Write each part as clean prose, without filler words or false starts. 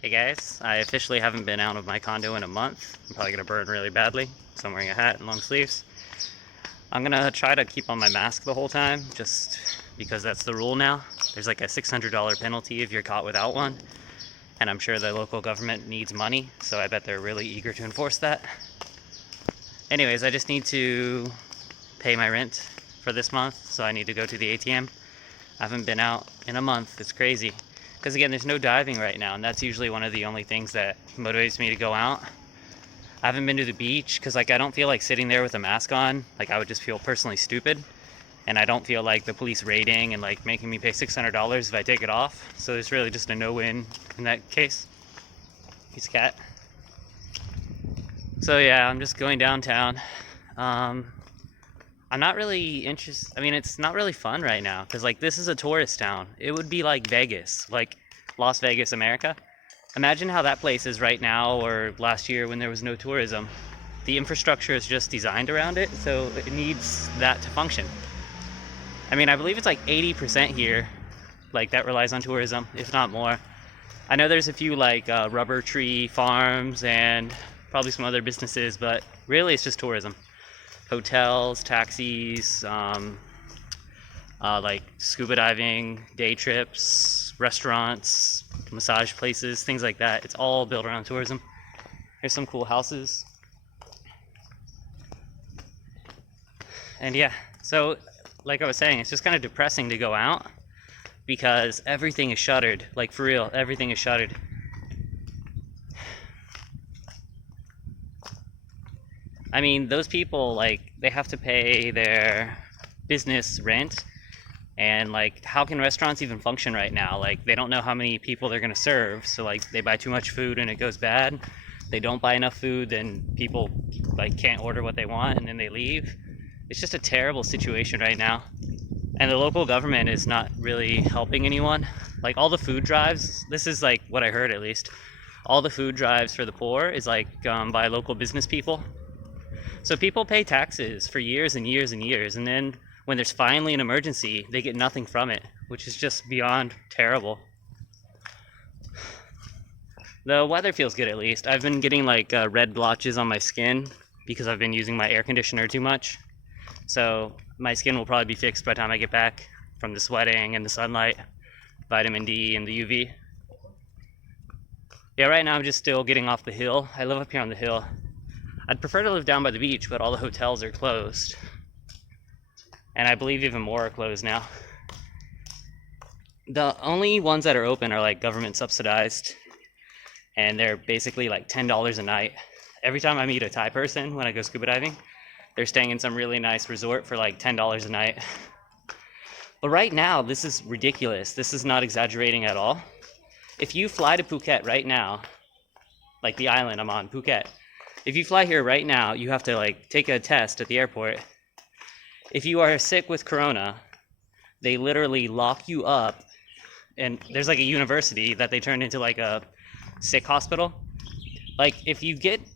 Hey guys, I officially haven't been out of my condo in a month. I'm probably gonna burn really badly, so I'm wearing a hat and long sleeves. I'm gonna try to keep on my mask the whole time, just because that's the rule now. There's like a $600 penalty if you're caught without one, and I'm sure the local government needs money, so I bet they're really eager to enforce that. Anyways, I just need to pay my rent for this month, so I need to go to the ATM. I haven't been out in a month. It's crazy. Because again, there's no diving right now, and that's usually one of the only things that motivates me to go out. I haven't been to the beach because I don't feel like sitting there with a mask on. I would just feel personally stupid, and I don't feel like the police raiding and making me pay $600 if I take it off. So there's really just a no-win in that case. He's a cat. So yeah, I'm just going downtown. I'm not really interested. I mean, it's not really fun right now because this is a tourist town. It would be like Vegas, like Las Vegas, America. Imagine how that place is right now or last year when there was no tourism. The infrastructure is just designed around it, so it needs that to function. I mean, I believe it's like 80% here, that relies on tourism, if not more. I know there's a few rubber tree farms and probably some other businesses, but really it's just tourism. Hotels, taxis, scuba diving, day trips, restaurants, massage places, things like that. It's all built around tourism. Here's some cool houses. And yeah, so like I was saying, it's just kind of depressing to go out because everything is shuttered. For real, everything is shuttered. I mean, those people, they have to pay their business rent, and how can restaurants even function right now? They don't know how many people they're gonna serve, so they buy too much food and it goes bad. They don't buy enough food, then people can't order what they want and then they leave. It's just a terrible situation right now, and the local government is not really helping anyone. All the food drives, this is what I heard at least, all the food drives for the poor is by local business people. So people pay taxes for years and years and years, and then when there's finally an emergency, they get nothing from it, which is just beyond terrible. The weather feels good at least. I've been getting red blotches on my skin because I've been using my air conditioner too much. So my skin will probably be fixed by the time I get back from the sweating and the sunlight, vitamin D and the UV. Yeah, right now I'm just still getting off the hill. I live up here on the hill. I'd prefer to live down by the beach, but all the hotels are closed. And I believe even more are closed now. The only ones that are open are government subsidized, and they're basically $10 a night. Every time I meet a Thai person when I go scuba diving, they're staying in some really nice resort for $10 a night. But right now, this is ridiculous. This is not exaggerating at all. If you fly to Phuket right now, the island I'm on, Phuket, if you fly here right now, you have to take a test at the airport. If you are sick with corona, they literally lock you up, and there's a university that they turned into a sick hospital. If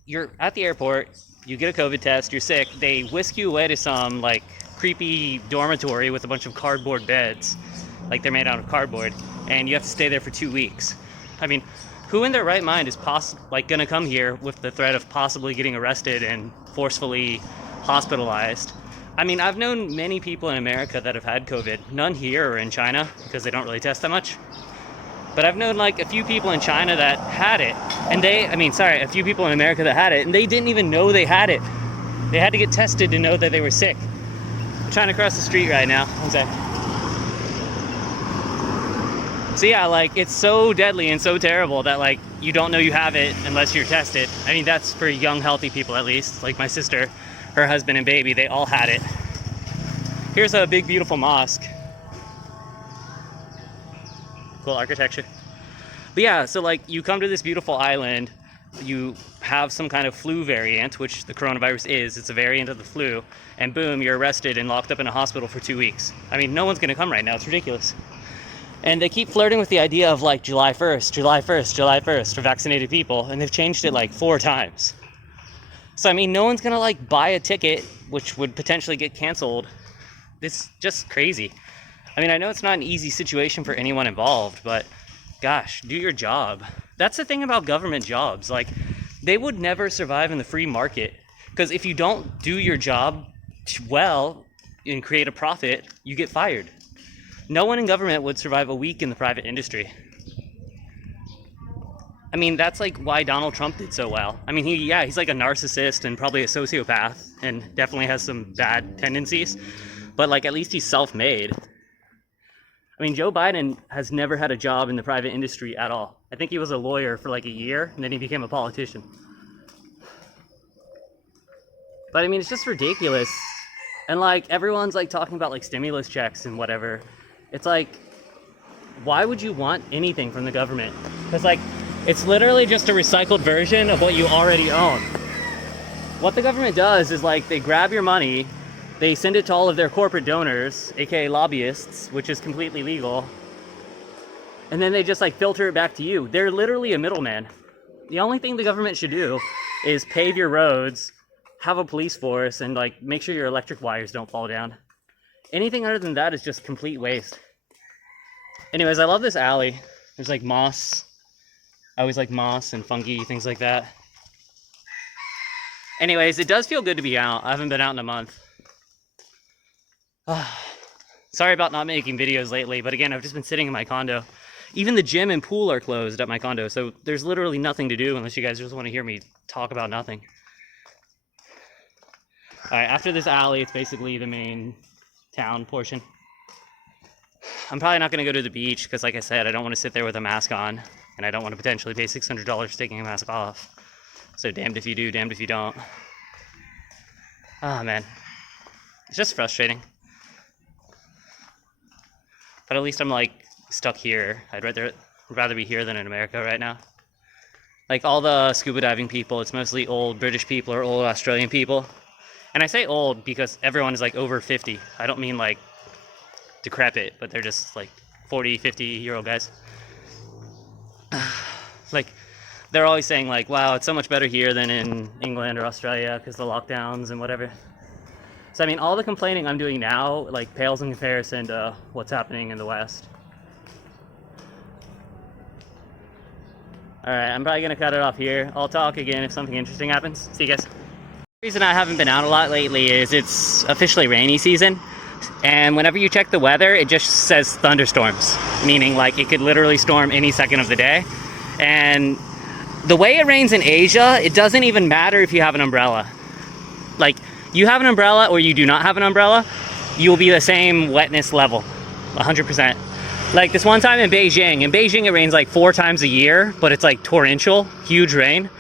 you're at the airport, you get a COVID test, you're sick, they whisk you away to some creepy dormitory with a bunch of cardboard beds, they're made out of cardboard, and you have to stay there for 2 weeks. I mean, who in their right mind is gonna come here with the threat of possibly getting arrested and forcefully hospitalized? I mean, I've known many people in America that have had COVID. None here or in China because they don't really test that much. But I've known a few people in China that had it, and a few people in America that had it, and they didn't even know they had it. They had to get tested to know that they were sick. I'm trying to cross the street right now. One sec. So yeah, it's so deadly and so terrible that you don't know you have it unless you're tested. I mean, that's for young, healthy people at least. My sister, her husband and baby, they all had it. Here's a big, beautiful mosque. Cool architecture. But yeah, so you come to this beautiful island, you have some kind of flu variant, which the coronavirus is, it's a variant of the flu, and boom, you're arrested and locked up in a hospital for 2 weeks. I mean, no one's gonna come right now, it's ridiculous. And they keep flirting with the idea of July 1st, July 1st, July 1st for vaccinated people, and they've changed it 4 times. So I mean, no one's gonna buy a ticket, which would potentially get canceled. It's just crazy. I mean, I know it's not an easy situation for anyone involved, but gosh, do your job. That's the thing about government jobs. Like, they would never survive in the free market, because if you don't do your job well and create a profit, you get fired. No one in government would survive a week in the private industry. I mean, that's like why Donald Trump did so well. I mean, he's like a narcissist and probably a sociopath and definitely has some bad tendencies, but like at least he's self-made. I mean, Joe Biden has never had a job in the private industry at all. I think he was a lawyer for like a year and then he became a politician. But I mean, it's just ridiculous. And like everyone's like talking about like stimulus checks and whatever. It's like, why would you want anything from the government? Because like, it's literally just a recycled version of what you already own. What the government does is like, they grab your money, they send it to all of their corporate donors, aka lobbyists, which is completely legal, and then they just like filter it back to you. They're literally a middleman. The only thing the government should do is pave your roads, have a police force, and like make sure your electric wires don't fall down. Anything other than that is just complete waste. Anyways, I love this alley. There's like moss. I always like moss and fungi, things like that. Anyways, it does feel good to be out. I haven't been out in a month. Sorry about not making videos lately, but again, I've just been sitting in my condo. Even the gym and pool are closed at my condo, so there's literally nothing to do unless you guys just want to hear me talk about nothing. Alright, after this alley, it's basically the main town portion. I'm probably not going to go to the beach because, like I said, I don't want to sit there with a mask on. And I don't want to potentially pay $600 taking a mask off. So damned if you do, damned if you don't. Oh man, it's just frustrating. But at least I'm like stuck here. I'd rather be here than in America right now. Like all the scuba diving people, it's mostly old British people or old Australian people. And I say old because everyone is like over 50. I don't mean like decrepit, but they're just like 40, 50-year-old guys. Like, they're always saying like, wow, it's so much better here than in England or Australia because the lockdowns and whatever. So I mean, all the complaining I'm doing now like pales in comparison to what's happening in the West. Alright, I'm probably gonna cut it off here. I'll talk again if something interesting happens. See you guys. The reason I haven't been out a lot lately is it's officially rainy season. And whenever you check the weather, it just says thunderstorms, meaning like it could literally storm any second of the day. And the way it rains in Asia, it doesn't even matter if you have an umbrella. Like, you have an umbrella or you do not have an umbrella, you'll be the same wetness level, 100%. Like this one time in Beijing it rains like 4 times a year, but it's like torrential, huge rain.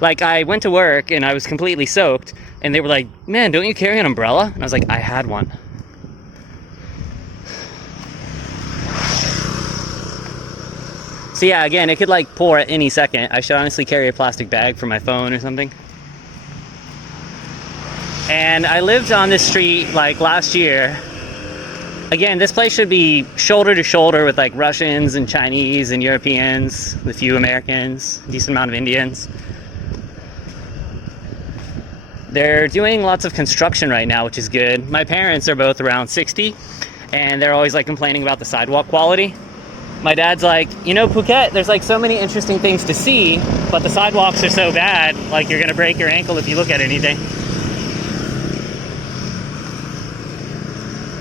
Like I went to work and I was completely soaked and they were like, man, don't you carry an umbrella? And I was like, I had one. So yeah, again, it could like pour at any second. I should honestly carry a plastic bag for my phone or something. And I lived on this street like last year. Again, this place should be shoulder to shoulder with like Russians and Chinese and Europeans, a few Americans, a decent amount of Indians. They're doing lots of construction right now, which is good. My parents are both around 60 and they're always like complaining about the sidewalk quality. My dad's like, you know, Phuket, there's like so many interesting things to see, but the sidewalks are so bad, like you're gonna break your ankle if you look at anything.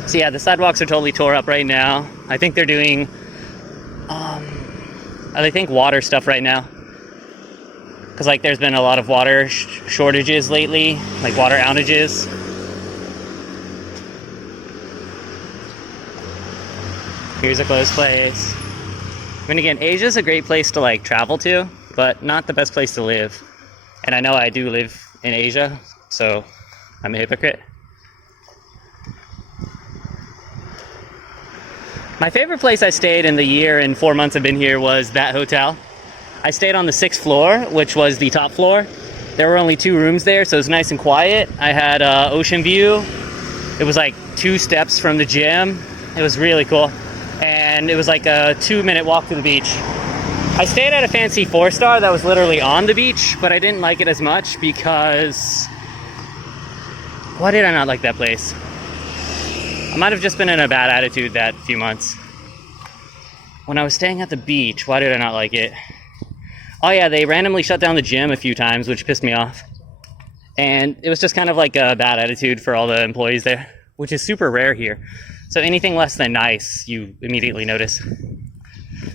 So yeah, the sidewalks are totally tore up right now. I think they're doing, I think water stuff right now. Cause like there's been a lot of water shortages lately, like water outages. Here's a close place. I mean, again, Asia's a great place to like travel to, but not the best place to live. And I know I do live in Asia, so I'm a hypocrite. My favorite place I stayed in the year and 4 months I've been here was that hotel. I stayed on the 6th floor, which was the top floor. There were only 2 rooms there, so it was nice and quiet. I had ocean view. It was like 2 steps from the gym. It was really cool. And it was like a 2-minute walk to the beach. I stayed at a fancy 4-star that was literally on the beach, but I didn't like it as much because... Why did I not like that place? I might have just been in a bad attitude that few months. when I was staying at the beach, why did I not like it? Oh yeah, they randomly shut down the gym a few times, which pissed me off. And it was just kind of like a bad attitude for all the employees there, which is super rare here. So anything less than nice, you immediately notice.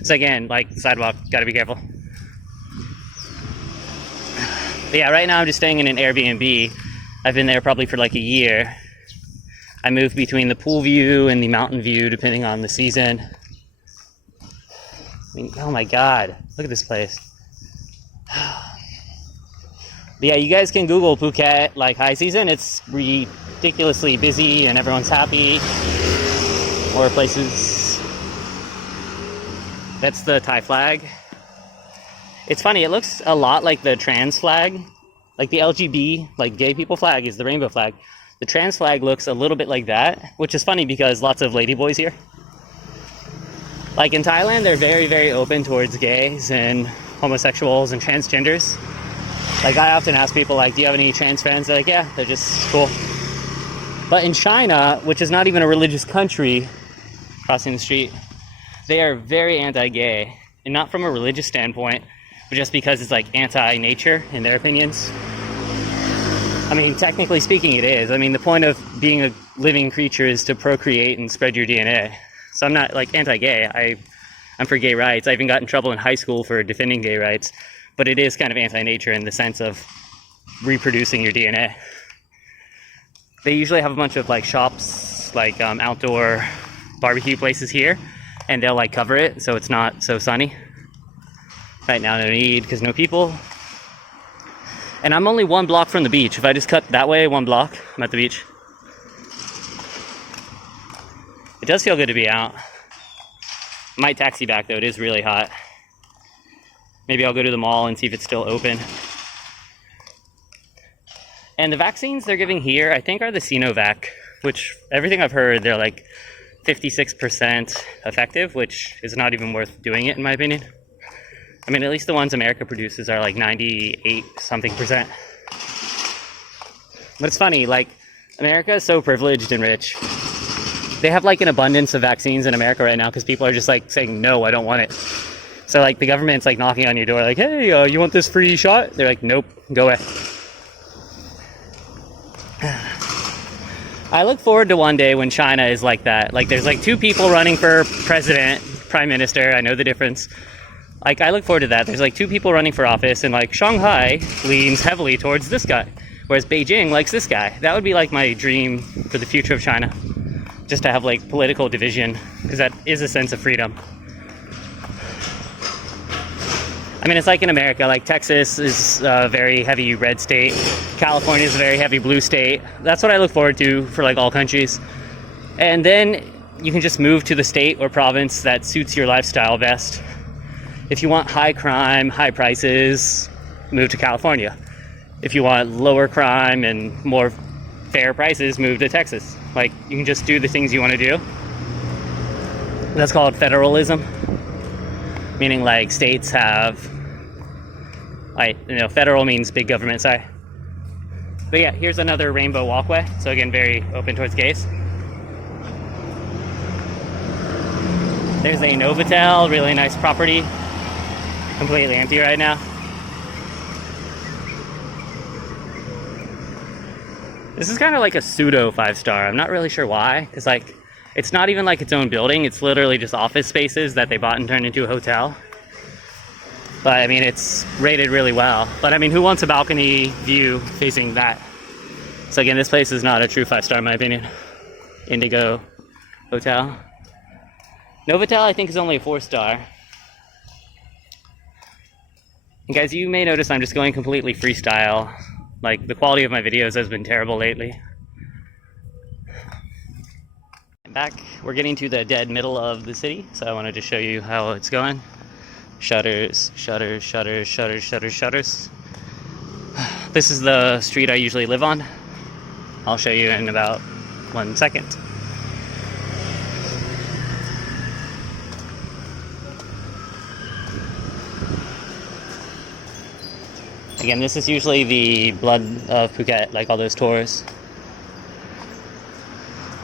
So again, like sidewalk, gotta be careful. But yeah, right now I'm just staying in an Airbnb. I've been there probably for like a year. I move between the pool view and the mountain view depending on the season. I mean, oh my god, look at this place. But yeah, you guys can Google Phuket, like high season. It's ridiculously busy and everyone's happy. More places. That's the Thai flag. It's funny, it looks a lot like the trans flag. Like the LGB, like gay people flag is the rainbow flag. The trans flag looks a little bit like that, which is funny because lots of ladyboys here. Like in Thailand, they're very, very open towards gays and homosexuals and transgenders. Like I often ask people, like, do you have any trans friends? They're like, yeah, they're just cool. But in China, which is not even a religious country, crossing the street, they are very anti-gay. And not from a religious standpoint, but just because it's like anti-nature in their opinions. I mean, technically speaking, it is. I mean, the point of being a living creature is to procreate and spread your DNA. So I'm not like anti-gay. I'm for gay rights. I even got in trouble in high school for defending gay rights. But it is kind of anti-nature in the sense of reproducing your DNA. They usually have a bunch of like shops, like outdoor barbecue places here, and they'll like cover it so it's not so sunny. Right now, no need because no people. And I'm only 1 block from the beach. If I just cut that way 1 block, I'm at the beach. It does feel good to be out. Might taxi back though, it is really hot. Maybe I'll go to the mall and see if it's still open. And the vaccines they're giving here, I think, are the Sinovac, which everything I've heard, they're like 56% effective, which is not even worth doing it in my opinion. I mean, at least the ones America produces are like 98 something percent. But it's funny, like, America is so privileged and rich. They have like an abundance of vaccines in America right now because people are just like saying, no, I don't want it. So like the government's like knocking on your door like, hey, you want this free shot? They're like, nope, go away. I look forward to one day when China is like that. Like there's like 2 people running for president, prime minister. I know the difference. Like I look forward to that. There's like 2 people running for office and like Shanghai leans heavily towards this guy, whereas Beijing likes this guy. That would be like my dream for the future of China. Just to have like political division, because that is a sense of freedom. I mean, it's like in America, like Texas is a very heavy red state. California is a very heavy blue state. That's what I look forward to for like all countries. And then you can just move to the state or province that suits your lifestyle best. If you want high crime, high prices, move to California. If you want lower crime and more fair prices, move to Texas. Like, you can just do the things you want to do. That's called federalism. Meaning like states have, like, you know, federal means big government, sorry. But yeah, here's another rainbow walkway. So again, very open towards gays. There's a Novotel, really nice property. Completely empty right now. This is kind of like a pseudo 5-star. I'm not really sure why, because like, it's not even like its own building. It's literally just office spaces that they bought and turned into a hotel. But I mean, it's rated really well. But I mean, who wants a balcony view facing that? So again, this place is not a true 5-star in my opinion. Indigo Hotel. Novotel, I think, is only a 4-star. And guys, you may notice I'm just going completely freestyle. Like, the quality of my videos has been terrible lately. Back, we're getting to the dead middle of the city, so I wanted to show you how it's going. Shutters, shutters, shutters, shutters, shutters, shutters. This is the street I usually live on. I'll show you in about 1 second. Again, this is usually the blood of Phuket, like all those tours.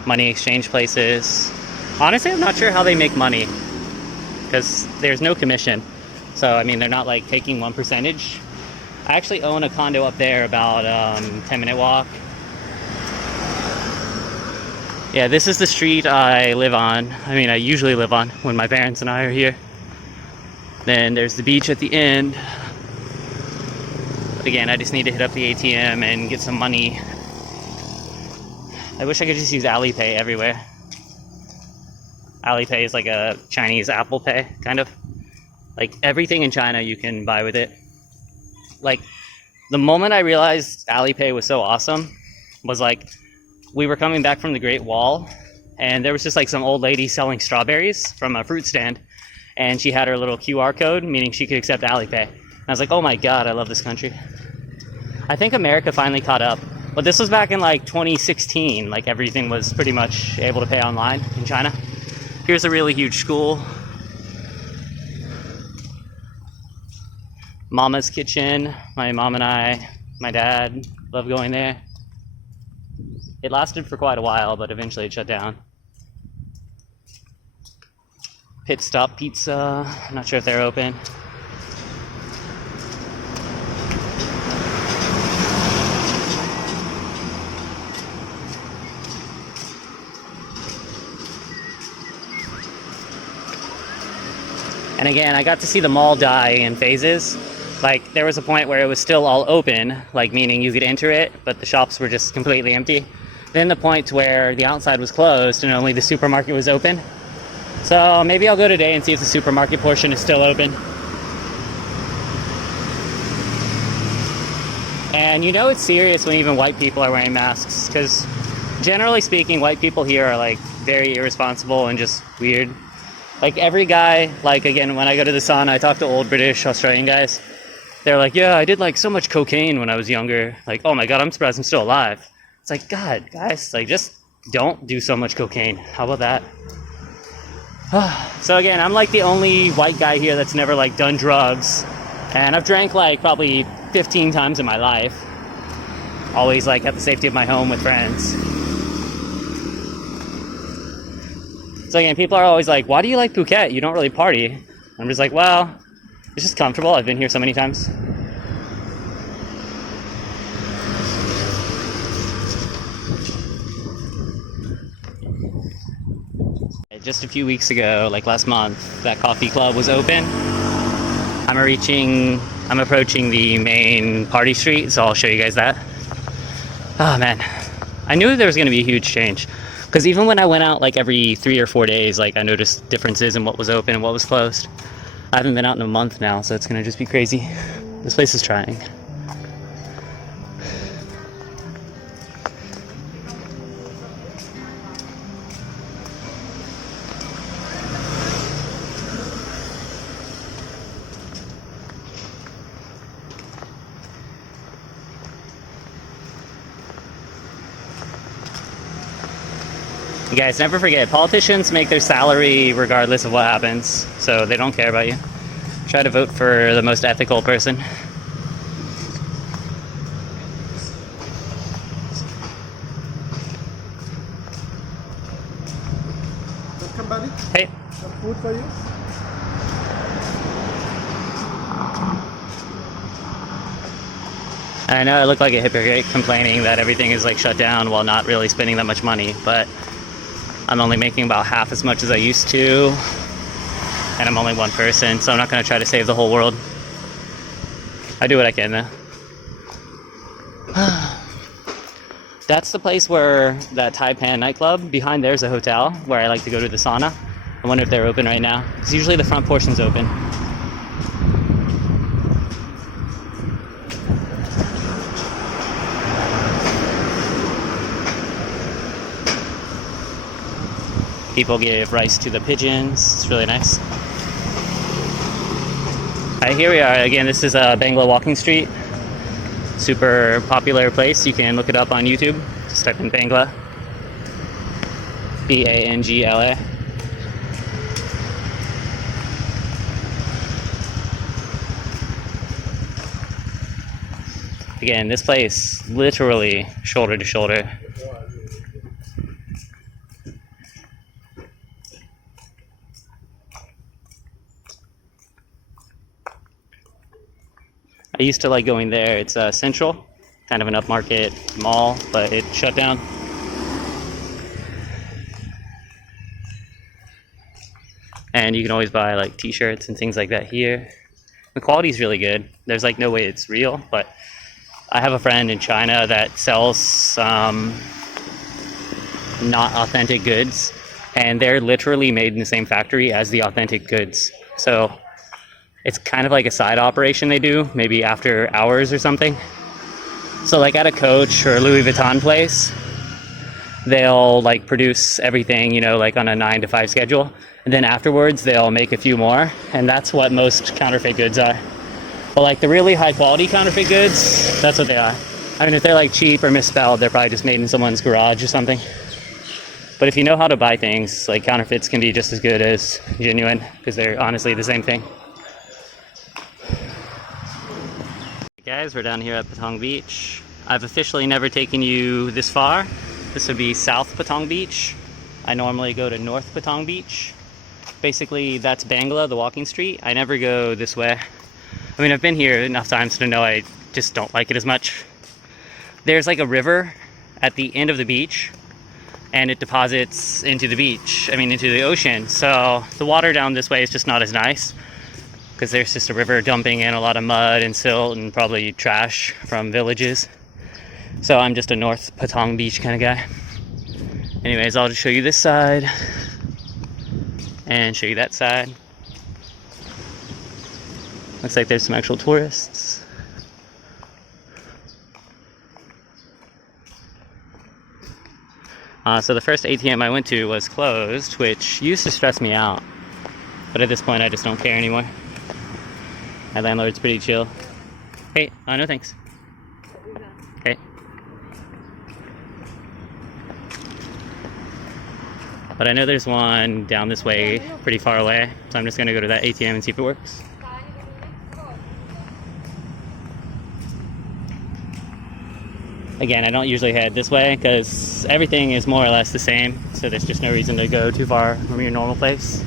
Money exchange places. Honestly, I'm not sure how they make money. because there's no commission. So I mean, they're not like taking one percentage. I actually own a condo up there, about 10-minute walk. Yeah, this is the street I live on. I mean, I usually live on when my parents and I are here. Then there's the beach at the end. But again, I just need to hit up the ATM and get some money. I wish I could just use Alipay everywhere. Alipay is like a Chinese Apple Pay, kind of. Like everything in China you can buy with it. Like the moment I realized Alipay was so awesome was like we were coming back from the Great Wall and there was just like some old lady selling strawberries from a fruit stand, and she had her little QR code, meaning she could accept Alipay. And I was like, oh my god, I love this country. I think America finally caught up. But this was back in like 2016, like everything was pretty much able to pay online in China. Here's a really huge school. Mama's kitchen. My mom and I, my dad, love going there. It lasted for quite a while, but eventually it shut down. Pit Stop Pizza. I'm not sure if they're open. And again, I got to see the mall die in phases. Like, there was a point where it was still all open, like meaning you could enter it, but the shops were just completely empty. Then the point where the outside was closed and only the supermarket was open. So maybe I'll go today and see if the supermarket portion is still open. And you know it's serious when even white people are wearing masks, because generally speaking, white people here are like very irresponsible and just weird. Like every guy, like again, when I go to the sauna, I talk to old British, Australian guys. They're like, yeah, I did like so much cocaine when I was younger. Like, oh my god, I'm surprised I'm still alive. It's like, God, guys, like just don't do so much cocaine. How about that? So again, I'm like the only white guy here that's never like done drugs. And I've drank like probably 15 times in my life. Always like at the safety of my home with friends. So again, people are always like, why do you like Phuket? You don't really party. I'm just like, well, it's just comfortable. I've been here so many times. Just a few weeks ago, like last month, that coffee club was open. I'm approaching the main party street, so I'll show you guys that. Oh man, I knew there was going to be a huge change. Because even when I went out like every 3 or 4 days, like I noticed differences in what was open and what was closed. I haven't been out in a month now, so it's gonna just be crazy. This place is trying. You guys never forget, politicians make their salary regardless of what happens, so they don't care about you. Try to vote for the most ethical person. Welcome, buddy. Hey. Some food for you. I know I look like a hypocrite complaining that everything is like shut down while not really spending that much money, but I'm only making about half as much as I used to, and I'm only one person, so I'm not going to try to save the whole world. I do what I can though. That's the place where that Taipan nightclub, behind there's a hotel where I like to go to the sauna. I wonder if they're open right now, because usually the front portion's open. People give rice to the pigeons. It's really nice. Alright, here we are. Again, this is Bangla Walking Street. Super popular place. You can look it up on YouTube. Just type in Bangla. B-A-N-G-L-A. Again, this place, literally shoulder to shoulder. I used to like going there. It's Central, kind of an upmarket mall, but it shut down. And you can always buy like t-shirts and things like that here. The quality is really good. There's like no way it's real, but I have a friend in China that sells some not authentic goods, and they're literally made in the same factory as the authentic goods. So it's kind of like a side operation they do, maybe after hours or something. So like at a Coach or Louis Vuitton place, they'll like produce everything, you know, like on a 9 to 5 schedule. And then afterwards they'll make a few more. And that's what most counterfeit goods are. But like the really high quality counterfeit goods, that's what they are. I mean, if they're like cheap or misspelled, they're probably just made in someone's garage or something. But if you know how to buy things, like counterfeits can be just as good as genuine, because they're honestly the same thing. Hey guys, we're down here at Patong Beach. I've officially never taken you this far. This would be South Patong Beach. I normally go to North Patong Beach. Basically, that's Bangla, the walking street. I never go this way. I mean, I've been here enough times to know I just don't like it as much. There's like a river at the end of the beach, and it deposits into the beach, into the ocean. So the water down this way is just not as nice, because there's just a river dumping in a lot of mud and silt and probably trash from villages. So I'm just a North Patong Beach kind of guy. Anyways, I'll just show you this side and show you that side. Looks like there's some actual tourists. So the first ATM I went to was closed, which used to stress me out. But at this point, I just don't care anymore. My landlord's pretty chill. Hey, no thanks. Okay. But I know there's one down this way, pretty far away. So I'm just gonna go to that ATM and see if it works. Again, I don't usually head this way because everything is more or less the same, so there's just no reason to go too far from your normal place.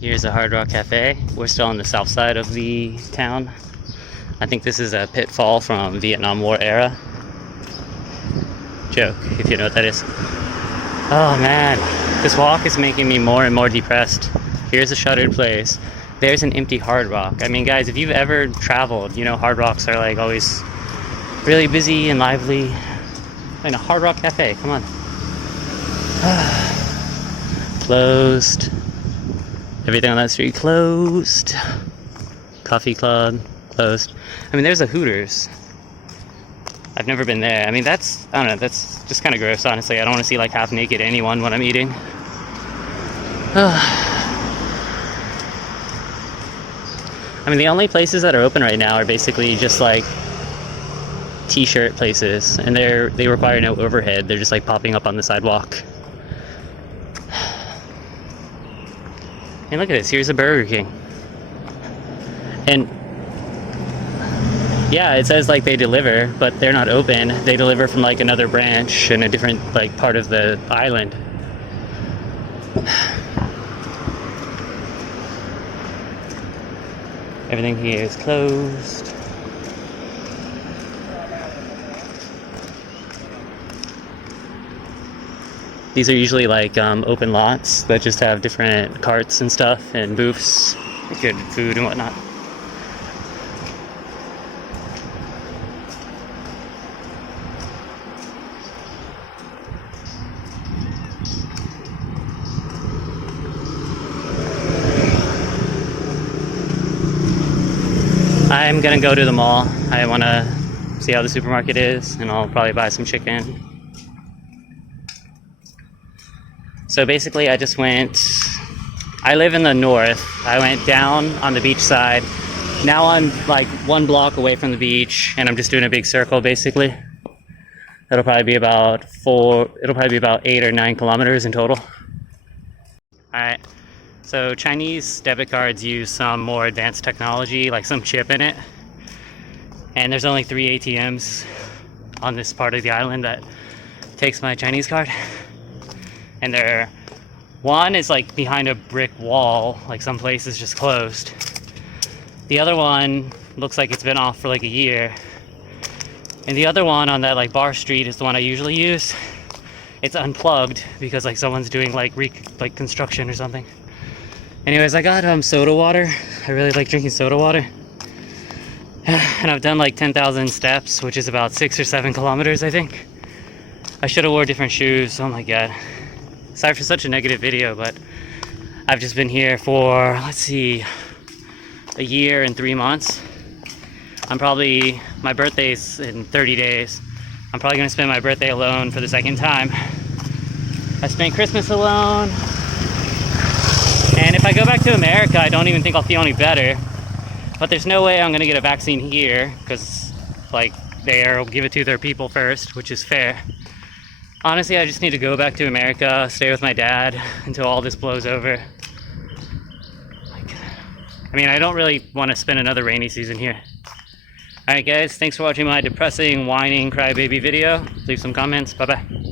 Here's a Hard Rock Cafe. We're still on the south side of the town. I think this is a pitfall from Vietnam War era. Joke, if you know what that is. Oh man, this walk is making me more and more depressed. Here's a shuttered place. There's an empty Hard Rock. I mean, guys, if you've ever traveled, you know Hard Rocks are like always really busy and lively. A Hard Rock Cafe, come on. Closed. Everything on that street closed. Coffee Club closed. I mean, there's a Hooters. I've never been there. I mean, I don't know, that's just kind of gross, honestly. I don't want to see like half naked anyone when I'm eating. I mean, the only places that are open right now are basically just like t-shirt places, and they require no overhead. They're just like popping up on the sidewalk. And look at this, here's a Burger King. And yeah, it says like they deliver, but they're not open. They deliver from like another branch in a different like part of the island. Everything here is closed. These are usually like open lots that just have different carts and stuff and booths, good food and whatnot. I'm gonna go to the mall. I want to see how the supermarket is, and I'll probably buy some chicken. So basically I live in the north. I went down on the beach side. Now I'm like 1 block away from the beach, and I'm just doing a big circle basically. It'll probably be about 8 or 9 kilometers in total. Alright. So Chinese debit cards use some more advanced technology, like some chip in it. And there's only 3 ATMs on this part of the island that takes my Chinese card. and one is like behind a brick wall, like some places just closed. The other one looks like it's been off for like a year. And the other one on that like bar street is the one I usually use. It's unplugged because like someone's doing like construction or something. Anyways, I got soda water. I really like drinking soda water. And I've done like 10,000 steps, which is about 6 or 7 kilometers, I think. I should have wore different shoes. Oh my god. Sorry for such a negative video, but I've just been here for, let's see, a year and 3 months. My birthday's in 30 days. I'm probably gonna spend my birthday alone for the second time. I spent Christmas alone. And if I go back to America, I don't even think I'll feel any better. But there's no way I'm gonna get a vaccine here, because like they'll give it to their people first, which is fair. Honestly, I just need to go back to America, stay with my dad until all this blows over. I mean, I don't really want to spend another rainy season here. Alright guys, thanks for watching my depressing, whining, crybaby video. Leave some comments. Bye bye.